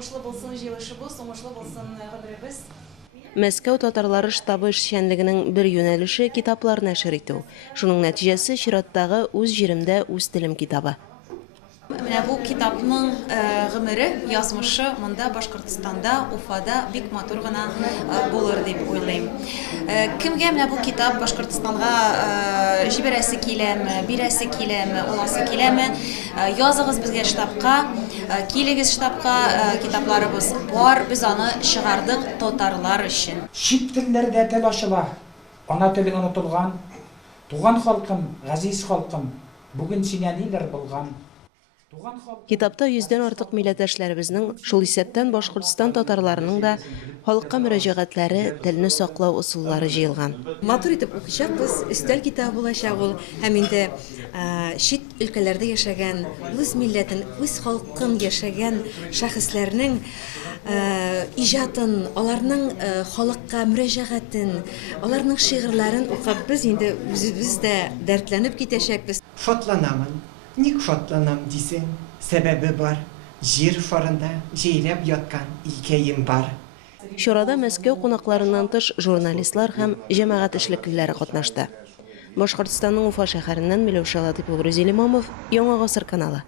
уңышлы булсын җыелышыбыз, уңышлы булсын гомеребез. Мәскәү татарлары штабы эшчәнлегенең бер юнәлеше китаплар нәшер итү. Шуның нәтиҗәсе чираттагы "Үз җиремдә үз телем" китабы. Менә бу китапның гомере, язмышы монда Башкортстанда, Уфада бик матур гына булыр дип уйлыйм. Кемгә менә бу китап Башкортстанга җибәрәсе киләме, бирәсе киләме, аласы киләме? Языгыз безгә штабка, килегез штабка, китапларыбыз бар, без аны чыгардык татарлар өчен. Чит телләрдә тел ачыла, ана теле онытылган, туган халкым, газиз халкым, бүген сиңа ниләр булган? Китапта 100дән артык милләттәшләребезнең, шул исәптән Башкортстан татарларының да халыкка мөрәҗәгатьләре, телне саклау усуллары җыелган. Матур итеп укучакбыз, өстәл китабы булачак ул, һәм инде чит өлкәләрдә яшәгән, үз милләтен, үз халкын яшәгән шәхесләрнең иҗатын, аларның халыкка мөрәҗәгатен, аларның шигырьләрен укып, без инде үзебез дә дәртләнеп китәчәкбез. Шатланамын. Ник шатланам дисең, сәбәбе бар. Җир шарында җәйләп яткан икәем бар. Чарада Мәскәү кунакларыннан тыш журналистлар һәм җәмәгать эшлеклеләре катнашты. Башкортстанның Уфа шәһәреннән Миләүшә Латыйпова, Грузия Имамов, Яңа гасыр каналы.